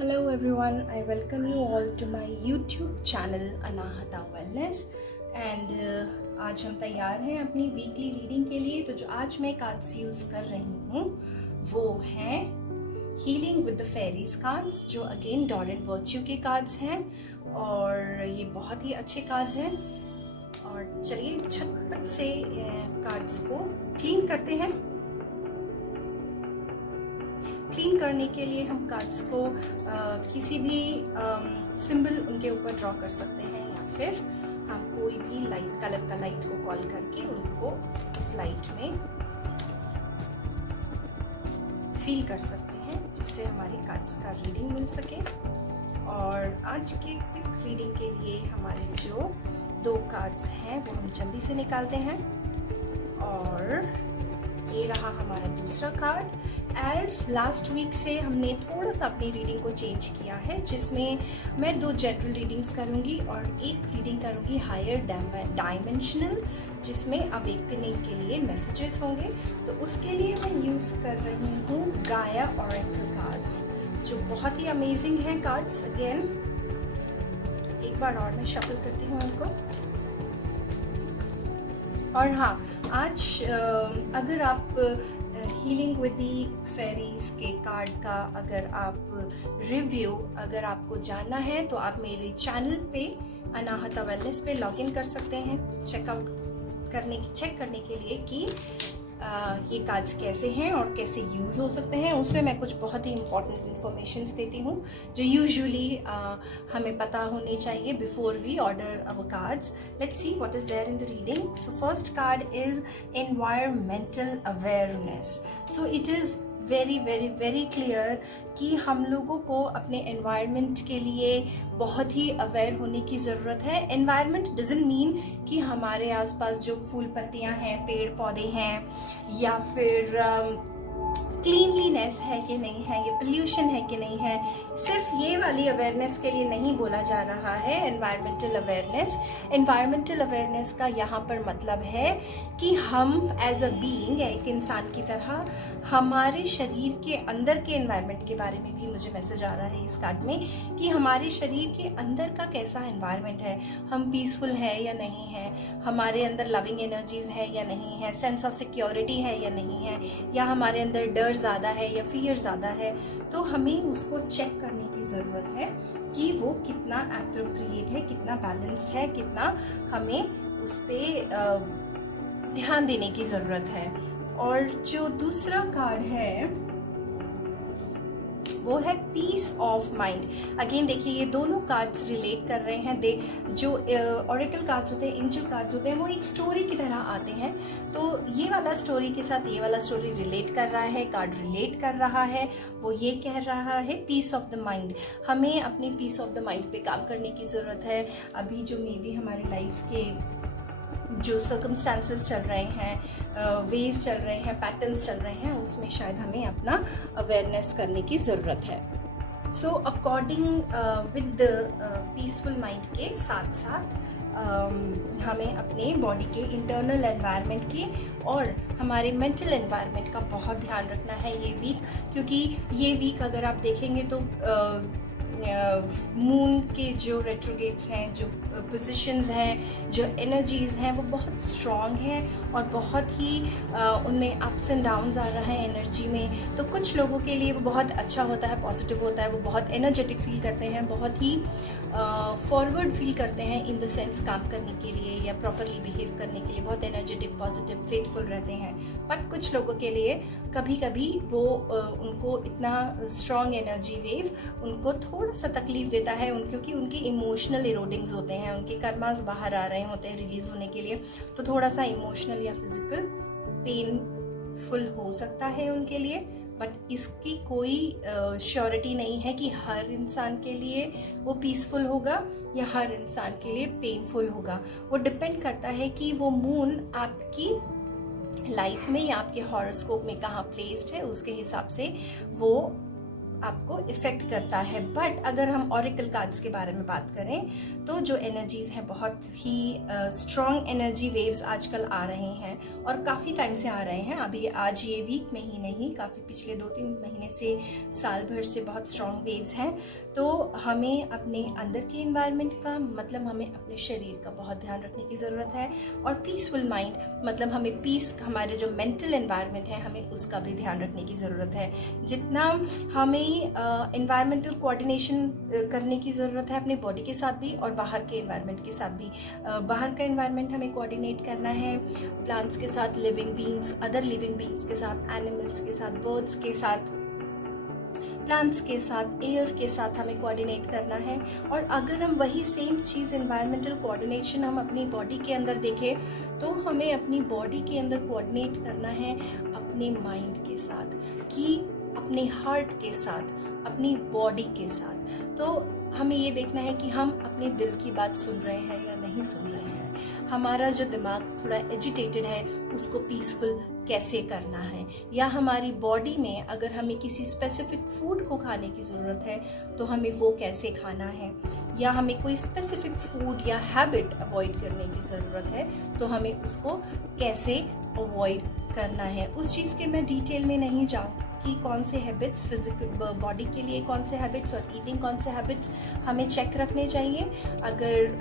Hello everyone, I welcome you all to my YouTube channel Anahata wellness and आज हम तैयार हैं अपनी वीकली रीडिंग के लिए। तो जो आज मैं कार्ड्स यूज़ कर रही हूँ वो हैं healing with the fairies cards, जो अगेन डॉल एंड वर्च्यू के कार्ड्स हैं और ये बहुत ही अच्छे कार्ड्स हैं। और चलिए झटपट से कार्ड्स को क्लीन करते हैं। क्लीन करने के लिए हम कार्ड्स को किसी भी सिंबल उनके ऊपर ड्रॉ कर सकते हैं या फिर हम कोई भी लाइट कलर का लाइट को कॉल करके उनको उस लाइट में फील कर सकते हैं, जिससे हमारी कार्ड्स का रीडिंग मिल सके। और आज के क्विक रीडिंग के लिए हमारे जो दो कार्ड्स हैं वो हम जल्दी से निकालते हैं। और ये रहा हमारा दूसरा कार्ड। एज लास्ट वीक से हमने थोड़ा सा अपनी रीडिंग को चेंज किया है, जिसमें मैं दो जनरल रीडिंग्स करूंगी और एक रीडिंग करूंगी हायर डायमेंशनल, जिसमें अवेकनिंग के लिए मैसेजेस होंगे। तो उसके लिए मैं यूज़ कर रही हूँ गाया ऑरेकल कार्ड्स, जो बहुत ही अमेजिंग हैं कार्ड्स। अगेन एक बार और मैं शफल करती हूँ उनको। और हाँ, आज अगर आप हीलिंग विद दी फेरीज के कार्ड का अगर आप रिव्यू अगर आपको जानना है तो आप मेरे चैनल पे अनाहता वेलनेस पे लॉग इन कर सकते हैं चेक करने के लिए कि ये कार्ड्स कैसे हैं और कैसे यूज़ हो सकते हैं। उसमें मैं कुछ बहुत ही इंपॉर्टेंट इन्फॉर्मेशंस देती हूँ जो यूजुअली हमें पता होनी चाहिए before we order our cards. Let's see what is there in the reading. So first card is environmental awareness. So it is very very very clear कि हम लोगों को अपने एनवायरनमेंट के लिए बहुत ही अवेयर होने की ज़रूरत है। एनवायरनमेंट डजंट मीन कि हमारे आसपास जो फूल पत्तियां हैं, पेड़ पौधे हैं, या फिर क्लीनलीनेस है कि नहीं है, ये पोल्यूशन है कि नहीं है। सिर्फ ये वाली अवेयरनेस के लिए नहीं बोला जा रहा है एनवायरमेंटल अवेयरनेस। एनवायरमेंटल अवेयरनेस का यहाँ पर मतलब है कि हम एज अ बीइंग, एक इंसान की तरह, हमारे शरीर के अंदर के एनवायरनमेंट के बारे में भी मुझे मैसेज आ रहा है इस कार्ड में कि हमारे शरीर के अंदर का कैसा एनवायरनमेंट है, हम पीसफुल है या नहीं है, हमारे अंदर लविंग एनर्जीज है या नहीं है, सेंस ऑफ सिक्योरिटी है या नहीं है, या हमारे अंदर डर ज़्यादा है या फियर ज़्यादा है। तो हमें उसको चेक करने की ज़रूरत है कि वो कितना एप्रोप्रिएट है, कितना बैलेंस्ड है, कितना हमें उस पर ध्यान देने की ज़रूरत है। और जो दूसरा कार्ड है वो है पीस ऑफ माइंड। अगेन देखिए, ये दोनों कार्ड्स रिलेट कर रहे हैं। जो ऑरेकल कार्ड्स होते हैं, एंजल कार्ड्स होते हैं, वो एक स्टोरी की तरह आते हैं। तो ये वाला स्टोरी के साथ ये वाला स्टोरी रिलेट कर रहा है, कार्ड रिलेट कर रहा है। वो ये कह रहा है पीस ऑफ द माइंड। हमें अपनी पीस ऑफ द माइंड पे काम करने की ज़रूरत है। अभी जो मे बी हमारे लाइफ के जो सर्कमस्टांसेस चल रहे हैं, वेज चल रहे हैं, पैटर्न्स चल रहे हैं, उसमें शायद हमें अपना अवेयरनेस करने की ज़रूरत है। So according with the peaceful mind के साथ साथ हमें अपने बॉडी के इंटरनल एनवायरनमेंट की और हमारे मेंटल एनवायरनमेंट का बहुत ध्यान रखना है ये वीक। क्योंकि ये वीक अगर आप देखेंगे तो मून के जो रेट्रोगेट्स हैं, जो पोजीशंस हैं, जो एनर्जीज़ हैं, वो बहुत स्ट्रॉन्ग हैं और बहुत ही उनमें अप्स एंड डाउन्स आ रहा है एनर्जी में। तो कुछ लोगों के लिए वो बहुत अच्छा होता है, पॉजिटिव होता है, वो बहुत एनर्जेटिक फील करते हैं, बहुत ही फॉरवर्ड फील करते हैं इन द सेंस काम करने के लिए या प्रॉपरली बिहेव करने के लिए, बहुत एनर्जेटिक, पॉजिटिव, फेथफुल रहते हैं। बट कुछ लोगों के लिए कभी कभी वो उनको इतना स्ट्रॉन्ग एनर्जी वेव उनको थोड़ा सा तकलीफ देता है, क्योंकि उनके इमोशनल इरोडिंग्स होते हैं, उनके कर्मास बाहर आ रहे होते हैं रिलीज होने के लिए। तो थोड़ा सा इमोशनल या फिजिकल पेनफुल हो सकता है उनके लिए। बट इसकी कोई श्योरिटी नहीं है कि हर इंसान के लिए वो पीसफुल होगा या हर इंसान के लिए पेनफुल होगा। वो डिपेंड करता है कि वो मून आपकी लाइफ में या आपके हॉरोस्कोप में कहाँ प्लेस्ड है, उसके हिसाब से वो आपको इफ़ेक्ट करता है। बट अगर हम ऑरेकल कार्ड्स के बारे में बात करें तो जो एनर्जीज़ हैं बहुत ही स्ट्रॉन्ग एनर्जी वेव्स आजकल आ रहे हैं और काफ़ी टाइम से आ रहे हैं। अभी आज ये वीक में ही नहीं, काफ़ी पिछले 2-3 महीने से, साल भर से बहुत स्ट्रॉन्ग वेव्स हैं। तो हमें अपने अंदर के एनवायरनमेंट का मतलब हमें अपने शरीर का बहुत ध्यान रखने की ज़रूरत है और पीसफुल माइंड मतलब हमें पीस, हमारे जो मेंटल एनवायरनमेंट है हमें उसका भी ध्यान रखने की ज़रूरत है। जितना हमें एनवायरमेंटल कोऑर्डिनेशन करने की ज़रूरत है अपने बॉडी के साथ भी और बाहर के एनवायरनमेंट के साथ भी। बाहर का एनवायरनमेंट हमें कोऑर्डिनेट करना है प्लांट्स के साथ, living beings, other living beings के साथ, एनिमल्स के साथ, बर्ड्स के साथ, प्लांट्स के साथ, एयर के साथ हमें कोऑर्डिनेट करना है। और अगर हम वही सेम चीज़ एनवायरमेंटल कोऑर्डिनेशन हम अपनी बॉडी के अंदर देखें तो हमें अपनी बॉडी के अंदर कोऑर्डिनेट करना है अपने माइंड के साथ, कि अपने हार्ट के साथ, अपनी बॉडी के साथ। तो हमें ये देखना है कि हम अपने दिल की बात सुन रहे हैं या नहीं सुन रहे हैं। हमारा जो दिमाग थोड़ा एजिटेटेड है उसको पीसफुल कैसे करना है, या हमारी बॉडी में अगर हमें किसी स्पेसिफिक फूड को खाने की ज़रूरत है तो हमें वो कैसे खाना है, या हमें कोई स्पेसिफिक फूड या हैबिट अवॉइड करने की ज़रूरत है तो हमें उसको कैसे अवॉइड करना है। उस चीज़ के मैं डिटेल में नहीं जाऊँ कि कौन से हैबिट्स फिजिकल बॉडी के लिए, कौन से हैबिट्स और ईटिंग कौन से हैबिट्स हमें चेक रखने चाहिए। अगर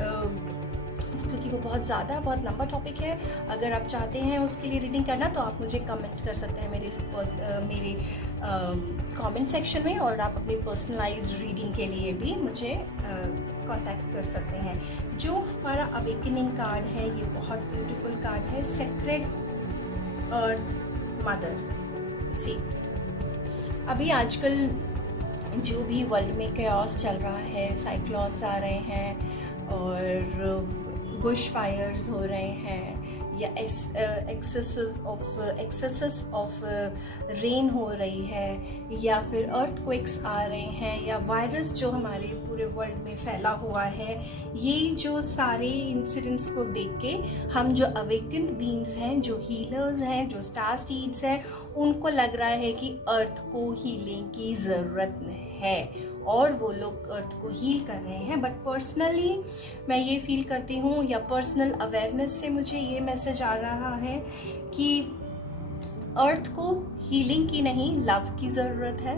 क्योंकि वो बहुत बहुत लंबा टॉपिक है, अगर आप चाहते हैं उसके लिए रीडिंग करना तो आप मुझे कमेंट कर सकते हैं मेरे कमेंट सेक्शन में, और आप अपनी पर्सनलाइज्ड रीडिंग के लिए भी मुझे कांटेक्ट कर सकते हैं। जो हमारा अवेकनिंग कार्ड है ये बहुत ब्यूटीफुल कार्ड है, सेक्रेड अर्थ मदर। सी अभी आजकल जो भी वर्ल्ड में कैओस चल रहा है, साइक्लोन्स आ रहे हैं और बुश फायर्स हो रहे हैं, या एक्सेसेस ऑफ रेन हो रही है, या फिर अर्थक्वेक्स आ रहे हैं, या वायरस जो हमारे पूरे वर्ल्ड में फैला हुआ है, ये जो सारे इंसिडेंट्स को देख के हम जो अवेकन्ड बीइंग्स हैं, जो हीलर्स हैं, जो स्टार सीड्स हैं, उनको लग रहा है कि अर्थ को हीलिंग की ज़रूरत है और वो लोग अर्थ को हील कर रहे हैं। बट पर्सनली मैं ये फील करती हूँ, या पर्सनल अवेयरनेस से मुझे ये मैसेज आ रहा है कि अर्थ को हीलिंग की नहीं, लव की ज़रूरत है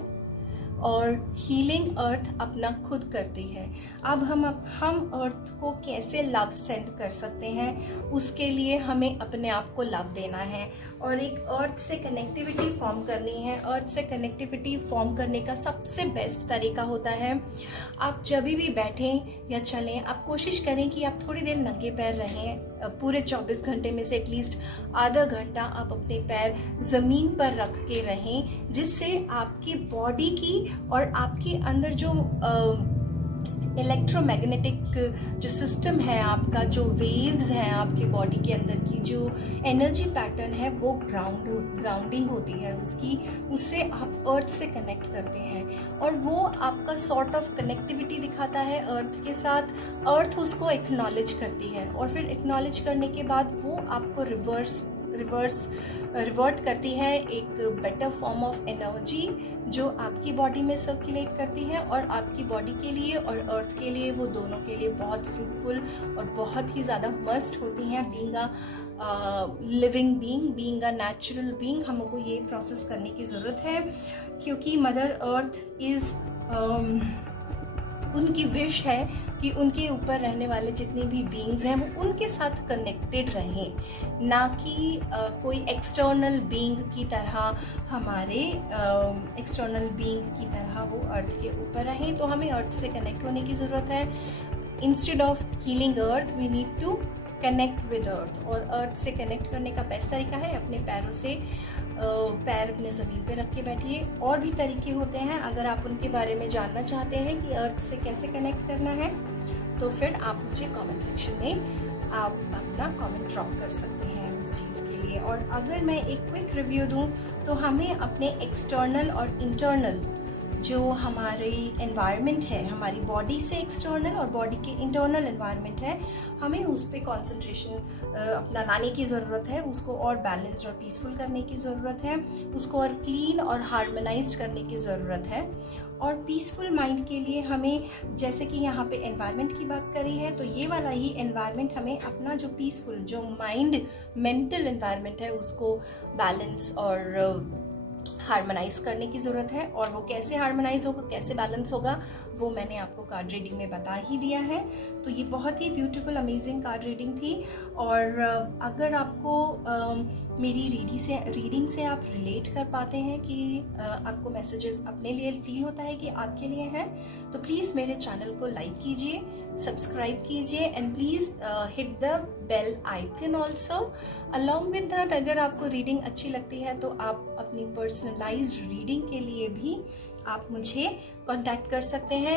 और हीलिंग अर्थ अपना खुद करती है। अब हम अर्थ को कैसे लव सेंड कर सकते हैं, उसके लिए हमें अपने आप को लव देना है और एक अर्थ से कनेक्टिविटी फॉर्म करनी है। अर्थ से कनेक्टिविटी फॉर्म करने का सबसे बेस्ट तरीका होता है, आप जब भी बैठें या चलें, आप कोशिश करें कि आप थोड़ी देर नंगे पैर रहें। पूरे 24 घंटे में से एटलीस्ट आधा घंटा आप अपने पैर ज़मीन पर रख के रहें, जिससे आपकी बॉडी की और आपके अंदर जो इलेक्ट्रोमैग्नेटिक जो सिस्टम है आपका, जो वेव्स हैं आपके बॉडी के अंदर की, जो एनर्जी पैटर्न है वो ग्राउंडिंग होती है उसकी, उससे आप अर्थ से कनेक्ट करते हैं और वो आपका सॉर्ट ऑफ कनेक्टिविटी दिखाता है अर्थ के साथ। अर्थ उसको एक्नॉलेज करती है और फिर एक्नॉलेज करने के बाद वो आपको रिवर्ट करती है एक बेटर फॉर्म ऑफ एनर्जी जो आपकी बॉडी में सर्कुलेट करती है, और आपकी बॉडी के लिए और अर्थ के लिए, वो दोनों के लिए बहुत फ्रूटफुल और बहुत ही ज़्यादा मस्ट होती हैं। Being a living being a natural being, हमको ये प्रोसेस करने की ज़रूरत है, क्योंकि मदर अर्थ इज़ उनकी विश है कि उनके ऊपर रहने वाले जितने भी बीइंग्स हैं वो उनके साथ कनेक्टेड रहें, ना कि कोई एक्सटर्नल बीइंग की तरह, हमारे एक्सटर्नल बीइंग की तरह वो अर्थ के ऊपर रहें। तो हमें अर्थ से कनेक्ट होने की ज़रूरत है। Instead of healing earth we need to connect with earth, और अर्थ से कनेक्ट करने का बेस्ट तरीका है अपने पैरों से पैर अपने ज़मीन पे रख के बैठिए। और भी तरीके होते हैं, अगर आप उनके बारे में जानना चाहते हैं कि अर्थ से कैसे कनेक्ट करना है तो फिर आप मुझे कमेंट सेक्शन में आप अपना कमेंट ड्रॉप कर सकते हैं उस चीज़ के लिए। और अगर मैं एक क्विक रिव्यू दूं तो हमें अपने एक्सटर्नल और इंटरनल जो हमारी एनवायरनमेंट है, हमारी बॉडी से एक्सटर्नल और बॉडी के इंटरनल एनवायरनमेंट है, हमें उस पर कॉन्सेंट्रेशन अपना लाने की ज़रूरत है, उसको और बैलेंस्ड और पीसफुल करने की ज़रूरत है, उसको और क्लीन और हार्मोनाइज्ड करने की ज़रूरत है। और पीसफुल माइंड के लिए हमें, जैसे कि यहाँ पे एनवायरनमेंट की बात करी है, तो ये वाला ही एनवायरनमेंट हमें अपना जो पीसफुल, जो माइंड मेंटल एनवायरनमेंट है, उसको बैलेंस और हार्मोनाइज करने की ज़रूरत है। और वो कैसे हार्मोनाइज होगा, कैसे बैलेंस होगा, वो मैंने आपको कार्ड रीडिंग में बता ही दिया है। तो ये बहुत ही ब्यूटीफुल अमेजिंग कार्ड रीडिंग थी। और अगर आपको मेरी रीडिंग से आप रिलेट कर पाते हैं कि आपको मैसेजेस अपने लिए फील होता है कि आपके लिए हैं, तो प्लीज़ मेरे चैनल को लाइक कीजिए, सब्सक्राइब कीजिए and please hit the bell icon also. Along with that, अगर आपको रीडिंग अच्छी लगती है तो आप अपनी पर्सनलाइज्ड रीडिंग के लिए भी आप मुझे कांटेक्ट कर सकते हैं।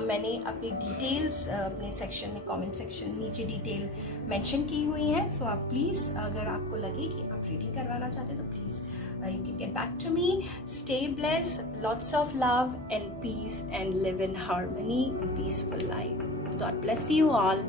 मैंने अपनी डिटेल्स अपने सेक्शन में, कमेंट सेक्शन नीचे डिटेल मेंशन की हुई है। सो आप प्लीज़, अगर आपको लगे कि आप रीडिंग करवाना चाहते हैं तो please you can get back to me. Stay blessed, lots of love and peace, and live in harmony and peaceful life. God bless you all.